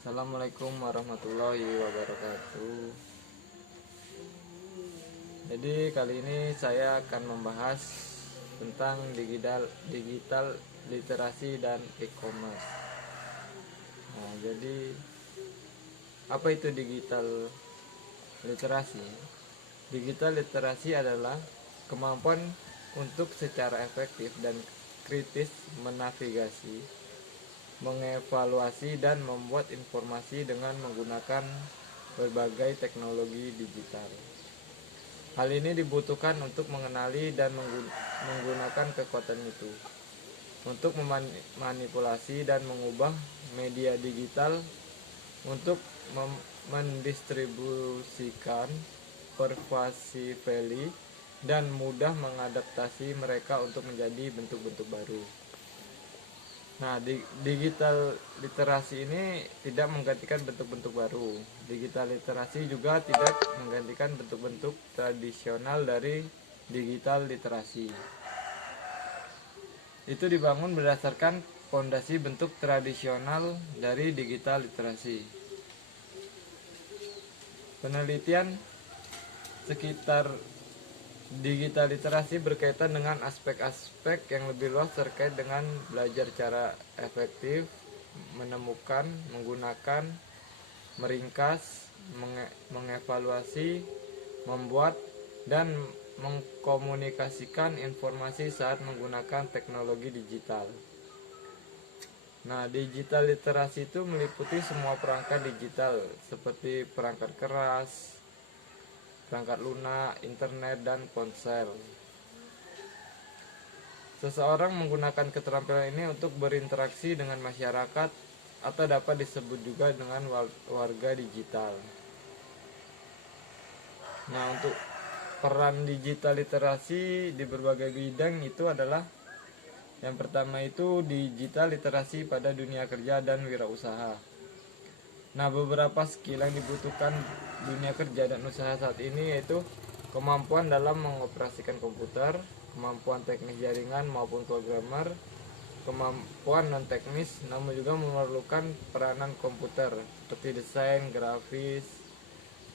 Assalamualaikum warahmatullahi wabarakatuh. Jadi kali ini saya akan membahas tentang digital literasi dan e-commerce. Nah, jadi apa itu digital literasi? Digital literasi adalah kemampuan untuk secara efektif dan kritis menavigasi, mengevaluasi dan membuat informasi dengan menggunakan berbagai teknologi digital. Hal ini dibutuhkan untuk mengenali dan menggunakan kekuatan itu untuk memanipulasi dan mengubah media digital untuk mendistribusikan pervasively dan mudah mengadaptasi mereka untuk menjadi bentuk-bentuk baru. Nah, digital literasi ini tidak menggantikan bentuk-bentuk baru. Digital literasi juga tidak menggantikan bentuk-bentuk tradisional dari digital literasi. Itu dibangun berdasarkan fondasi bentuk tradisional dari digital literasi. Penelitian sekitar digital literasi berkaitan dengan aspek-aspek yang lebih luas terkait dengan belajar cara efektif, menemukan, menggunakan, meringkas, mengevaluasi, membuat, dan mengkomunikasikan informasi saat menggunakan teknologi digital. Nah, digital literasi itu meliputi semua perangkat digital seperti perangkat keras, perangkat lunak, internet, dan ponsel. Seseorang menggunakan keterampilan ini untuk berinteraksi dengan masyarakat atau dapat disebut juga dengan warga digital. Nah, untuk peran digital literasi di berbagai bidang itu adalah yang pertama itu digital literasi pada dunia kerja dan wirausaha. Nah, beberapa skill yang dibutuhkan dunia kerja dan usaha saat ini yaitu kemampuan dalam mengoperasikan komputer, kemampuan teknis jaringan maupun programmer, kemampuan non teknis namun juga memerlukan peranan komputer seperti desain, grafis,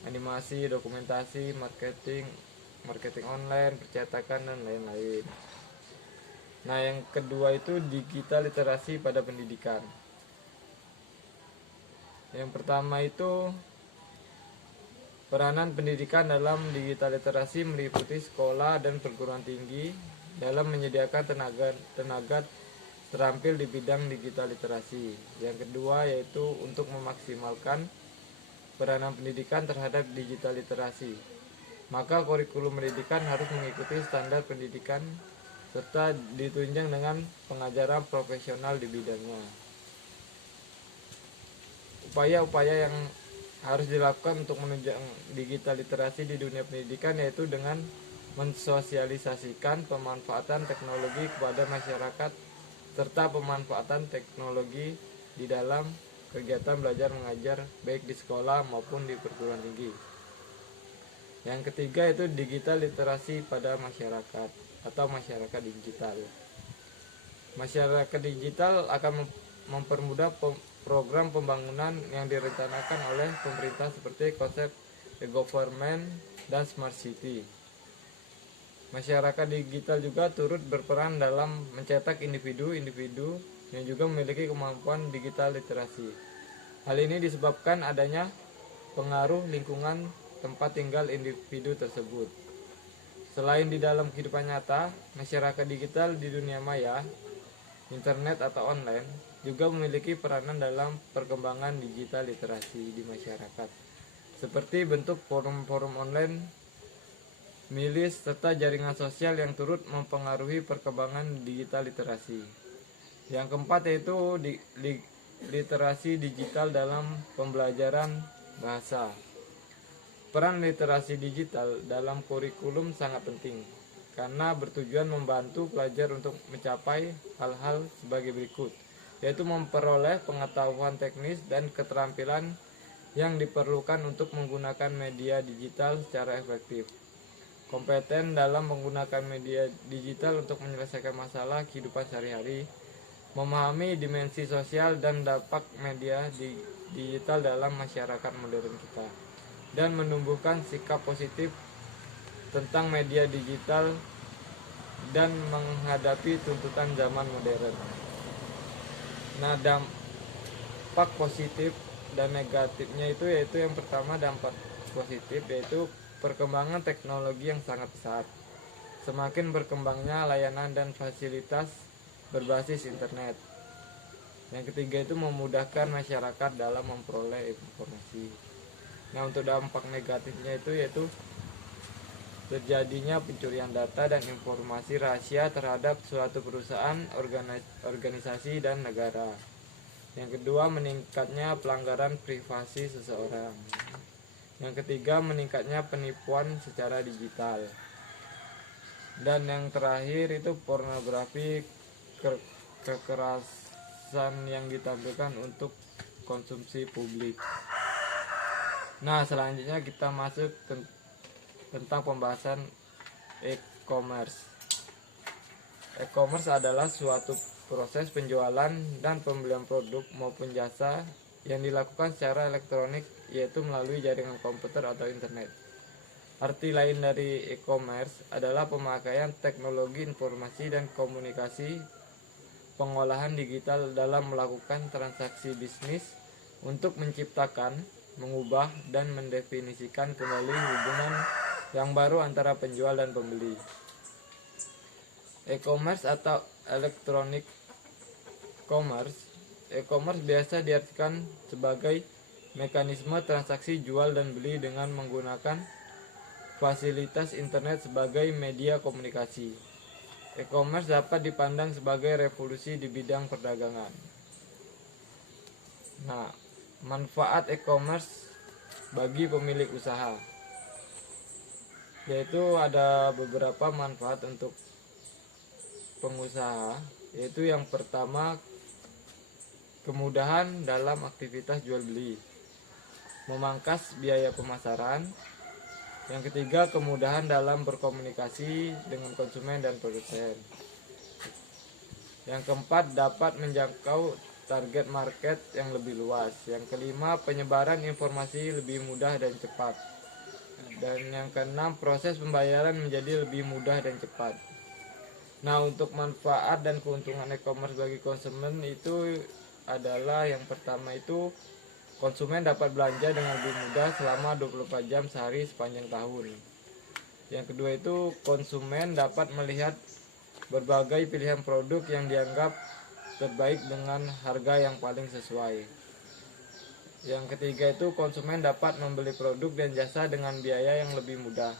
animasi, dokumentasi, marketing online, percetakan, dan lain-lain. Nah, yang kedua itu digital literasi pada pendidikan. Yang pertama itu peranan pendidikan dalam digital literasi meliputi sekolah dan perguruan tinggi dalam menyediakan tenaga terampil di bidang digital literasi. Yang kedua yaitu untuk memaksimalkan peranan pendidikan terhadap digital literasi. Maka kurikulum pendidikan harus mengikuti standar pendidikan serta ditunjang dengan pengajaran profesional di bidangnya. Upaya-upaya yang harus dilakukan untuk menunjang digital literasi di dunia pendidikan yaitu dengan mensosialisasikan pemanfaatan teknologi kepada masyarakat serta pemanfaatan teknologi di dalam kegiatan belajar mengajar baik di sekolah maupun di perguruan tinggi. Yang ketiga itu digital literasi pada masyarakat atau masyarakat digital. Masyarakat digital akan mempermudah program pembangunan yang direncanakan oleh pemerintah seperti konsep e-government dan smart city. Masyarakat digital juga turut berperan dalam mencetak individu-individu yang juga memiliki kemampuan digital literasi. Hal ini disebabkan adanya pengaruh lingkungan tempat tinggal individu tersebut. Selain di dalam kehidupan nyata, masyarakat digital di dunia maya, internet atau online, juga memiliki peranan dalam perkembangan digital literasi di masyarakat, seperti bentuk forum-forum online, milis, serta jaringan sosial yang turut mempengaruhi perkembangan digital literasi. Yang keempat yaitu literasi digital dalam pembelajaran bahasa. Peran literasi digital dalam kurikulum sangat penting karena bertujuan membantu pelajar untuk mencapai hal-hal sebagai berikut, yaitu memperoleh pengetahuan teknis dan keterampilan yang diperlukan untuk menggunakan media digital secara efektif, kompeten dalam menggunakan media digital untuk menyelesaikan masalah kehidupan sehari-hari, memahami dimensi sosial dan dampak media digital dalam masyarakat modern kita, dan menumbuhkan sikap positif tentang media digital dan menghadapi tuntutan zaman modern. Nah, dampak positif dan negatifnya itu yaitu yang pertama dampak positif yaitu perkembangan teknologi yang sangat pesat. Semakin berkembangnya layanan dan fasilitas berbasis internet. Yang ketiga itu memudahkan masyarakat dalam memperoleh informasi. Nah, untuk dampak negatifnya itu yaitu terjadinya pencurian data dan informasi rahasia terhadap suatu perusahaan, organisasi, dan negara. Yang kedua, meningkatnya pelanggaran privasi seseorang. Yang ketiga, meningkatnya penipuan secara digital. Dan yang terakhir itu pornografi, kekerasan yang ditampilkan untuk konsumsi publik. Nah, selanjutnya kita masuk tentang pembahasan e-commerce. E-commerce adalah suatu proses penjualan dan pembelian produk maupun jasa yang dilakukan secara elektronik, yaitu melalui jaringan komputer atau internet. Arti lain dari e-commerce adalah pemakaian teknologi informasi dan komunikasi pengolahan digital dalam melakukan transaksi bisnis untuk menciptakan, mengubah, dan mendefinisikan kembali hubungan yang baru antara penjual dan pembeli. E-commerce atau electronic commerce. E-commerce biasa diartikan sebagai mekanisme transaksi jual dan beli dengan menggunakan fasilitas internet sebagai media komunikasi. E-commerce dapat dipandang sebagai revolusi di bidang perdagangan. Nah, manfaat e-commerce bagi pemilik usaha, yaitu ada beberapa manfaat untuk pengusaha, yaitu yang pertama, kemudahan dalam aktivitas jual beli, memangkas biaya pemasaran. Yang ketiga, kemudahan dalam berkomunikasi dengan konsumen dan produsen. Yang keempat, dapat menjangkau target market yang lebih luas. Yang kelima, penyebaran informasi lebih mudah dan cepat. Dan yang keenam, proses pembayaran menjadi lebih mudah dan cepat. Nah, untuk manfaat dan keuntungan e-commerce bagi konsumen itu adalah yang pertama itu konsumen dapat belanja dengan lebih mudah selama 24 jam sehari sepanjang tahun. Yang kedua itu konsumen dapat melihat berbagai pilihan produk yang dianggap terbaik dengan harga yang paling sesuai. Yang ketiga itu konsumen dapat membeli produk dan jasa dengan biaya yang lebih mudah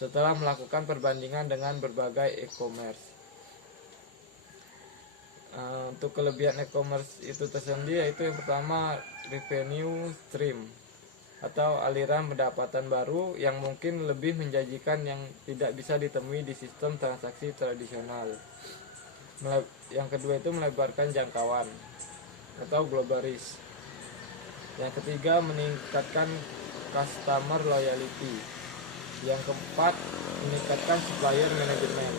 setelah melakukan perbandingan dengan berbagai e-commerce. Untuk kelebihan e-commerce itu tersendiri yaitu yang pertama, revenue stream atau aliran pendapatan baru yang mungkin lebih menjanjikan yang tidak bisa ditemui di sistem transaksi tradisional. Yang kedua itu melebarkan jangkauan atau global reach. Yang ketiga, meningkatkan customer loyalty. Yang keempat, meningkatkan supplier management.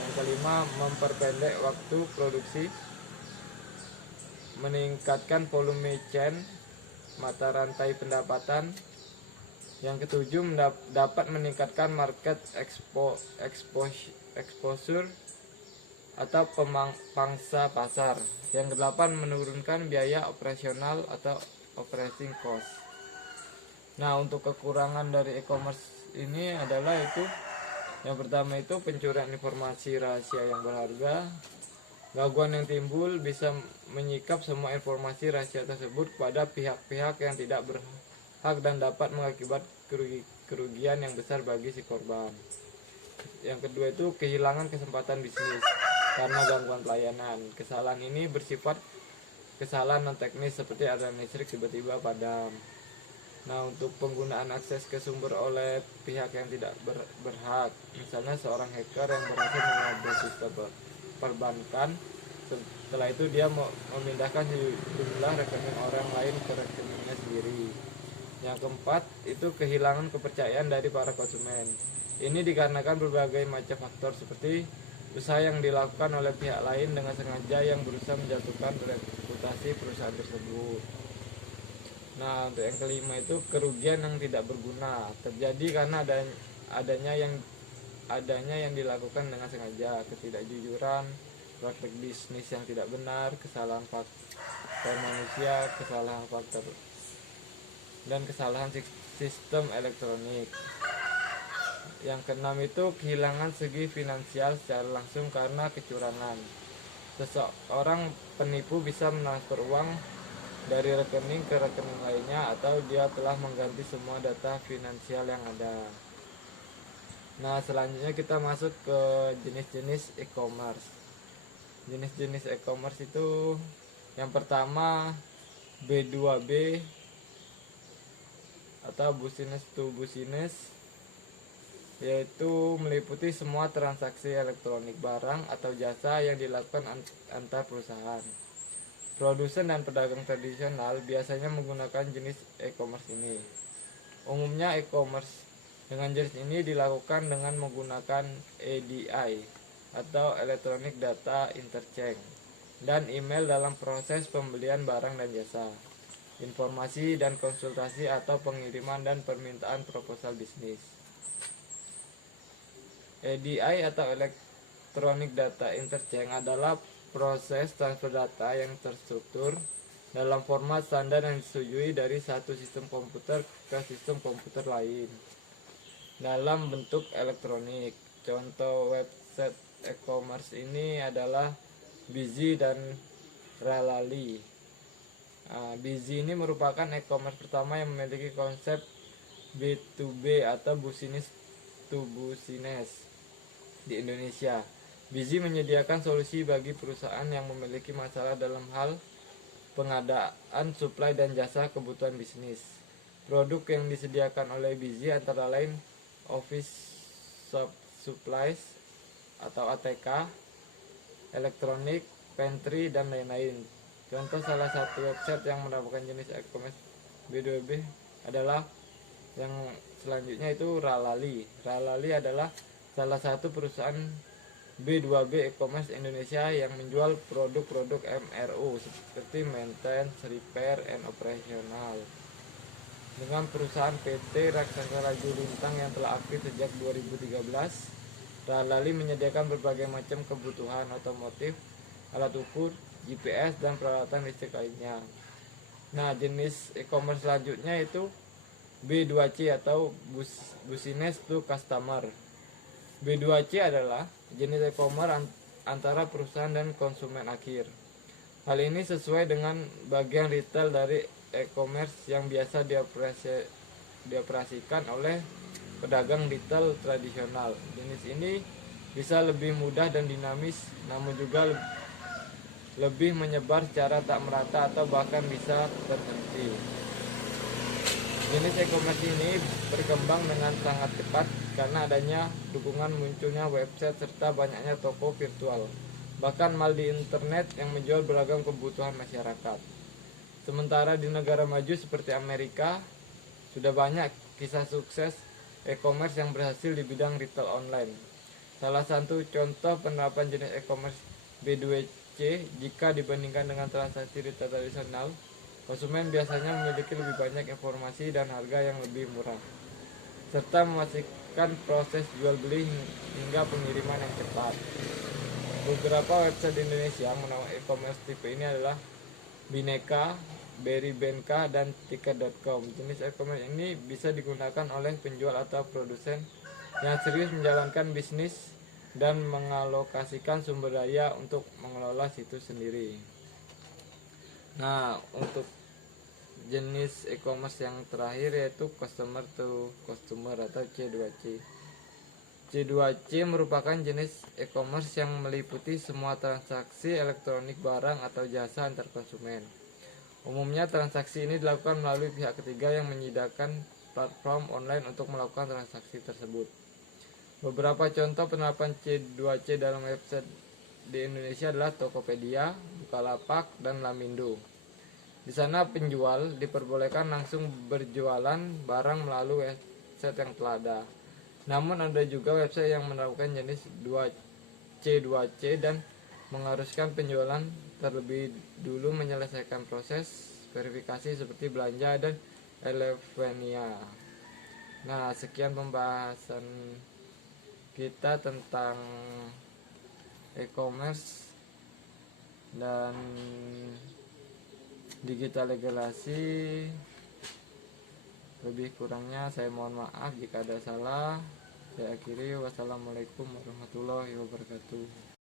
Yang kelima, memperpendek waktu produksi, meningkatkan volume chain, mata rantai pendapatan. Yang ketujuh, dapat meningkatkan market exposure atau pangsa pasar. Yang kedelapan, menurunkan biaya operasional atau operating cost. Nah, untuk kekurangan dari e-commerce ini adalah itu yang pertama itu pencurian informasi rahasia yang berharga. Gangguan yang timbul bisa menyikap semua informasi rahasia tersebut kepada pihak-pihak yang tidak berhak dan dapat mengakibat kerugian yang besar bagi si korban. Yang kedua itu kehilangan kesempatan bisnis karena gangguan pelayanan. Kesalahan ini bersifat kesalahan non teknis seperti aliran listrik tiba-tiba padam. Nah, untuk penggunaan akses ke sumber oleh pihak yang tidak berhak, misalnya seorang hacker yang berhasil mengobrol sistem perbankan, setelah itu dia memindahkan jumlah rekening orang lain ke rekeningnya sendiri. Yang keempat itu kehilangan kepercayaan dari para konsumen. Ini dikarenakan berbagai macam faktor seperti usaha yang dilakukan oleh pihak lain dengan sengaja yang berusaha menjatuhkan reputasi perusahaan tersebut. Nah, untuk yang kelima itu kerugian yang tidak berguna terjadi karena adanya yang dilakukan dengan sengaja, ketidakjujuran, praktek bisnis yang tidak benar, kesalahan faktor manusia, kesalahan faktor dan kesalahan sistem elektronik. Yang keenam itu kehilangan segi finansial secara langsung karena kecurangan. Seseorang penipu bisa mentransfer uang dari rekening ke rekening lainnya atau dia telah mengganti semua data finansial yang ada. Nah, selanjutnya kita masuk ke jenis-jenis e-commerce. Jenis-jenis e-commerce itu yang pertama B2B atau business to business, yaitu meliputi semua transaksi elektronik barang atau jasa yang dilakukan antar perusahaan. Produsen dan pedagang tradisional biasanya menggunakan jenis e-commerce ini. Umumnya e-commerce dengan jenis ini dilakukan dengan menggunakan EDI atau Electronic Data Interchange dan email dalam proses pembelian barang dan jasa, informasi dan konsultasi atau pengiriman dan permintaan proposal bisnis. EDI atau Electronic Data Interchange adalah proses transfer data yang terstruktur dalam format standar yang disetujui dari satu sistem komputer ke sistem komputer lain dalam bentuk elektronik. Contoh website e-commerce ini adalah Bizzy dan Ralali. Bizzy ini merupakan e-commerce pertama yang memiliki konsep B2B atau business to business di Indonesia. Bizzy menyediakan solusi bagi perusahaan yang memiliki masalah dalam hal pengadaan suplai dan jasa kebutuhan bisnis. Produk yang disediakan oleh Bizzy antara lain office supplies atau ATK, elektronik, pantry, dan lain-lain. Contoh salah satu website yang merupakan jenis e-commerce B2B adalah yang selanjutnya itu Ralali. Ralali adalah salah satu perusahaan B2B e-commerce Indonesia yang menjual produk-produk MRO seperti maintenance, repair, and operational. Dengan perusahaan PT Raksasa Raju Lintang yang telah aktif sejak 2013, Ralali menyediakan berbagai macam kebutuhan otomotif, alat ukur, GPS, dan peralatan listrik lainnya. Nah, jenis e-commerce selanjutnya itu B2C atau business to customer. B2C adalah jenis e-commerce antara perusahaan dan konsumen akhir. Hal ini sesuai dengan bagian retail dari e-commerce yang biasa dioperasikan oleh pedagang retail tradisional. Jenis ini bisa lebih mudah dan dinamis, namun juga lebih menyebar secara tak merata atau bahkan bisa terhenti. Jenis e-commerce ini berkembang dengan sangat cepat karena adanya dukungan munculnya website serta banyaknya toko virtual, bahkan mal di internet yang menjual beragam kebutuhan masyarakat. Sementara di negara maju seperti Amerika, sudah banyak kisah sukses e-commerce yang berhasil di bidang retail online. Salah satu contoh penerapan jenis e-commerce B2C jika dibandingkan dengan transaksi retail tradisional, konsumen biasanya memiliki lebih banyak informasi dan harga yang lebih murah, serta memastikan proses jual beli hingga pengiriman yang cepat. Beberapa website di Indonesia yang menawarkan e-commerce tipe ini adalah Bineka, Beribenka, dan Tiket.com. Jenis e-commerce ini bisa digunakan oleh penjual atau produsen yang serius menjalankan bisnis dan mengalokasikan sumber daya untuk mengelola situs sendiri. Nah, untuk jenis e-commerce yang terakhir yaitu customer to customer atau C2C. C2C merupakan jenis e-commerce yang meliputi semua transaksi elektronik barang atau jasa antar konsumen. Umumnya transaksi ini dilakukan melalui pihak ketiga yang menyediakan platform online untuk melakukan transaksi tersebut. Beberapa contoh penerapan C2C dalam website di Indonesia adalah Tokopedia, Bukalapak, dan Lamindo. Di sana penjual diperbolehkan langsung berjualan barang melalui website yang telah ada. Namun ada juga website yang menerapkan jenis 2C dan mengharuskan penjualan terlebih dulu menyelesaikan proses verifikasi seperti belanja dan elevenia. Nah, sekian pembahasan kita tentang e-commerce dan digital legalisasi. Lebih kurangnya saya mohon maaf jika ada salah. Saya akhiri, wassalamualaikum warahmatullahi wabarakatuh.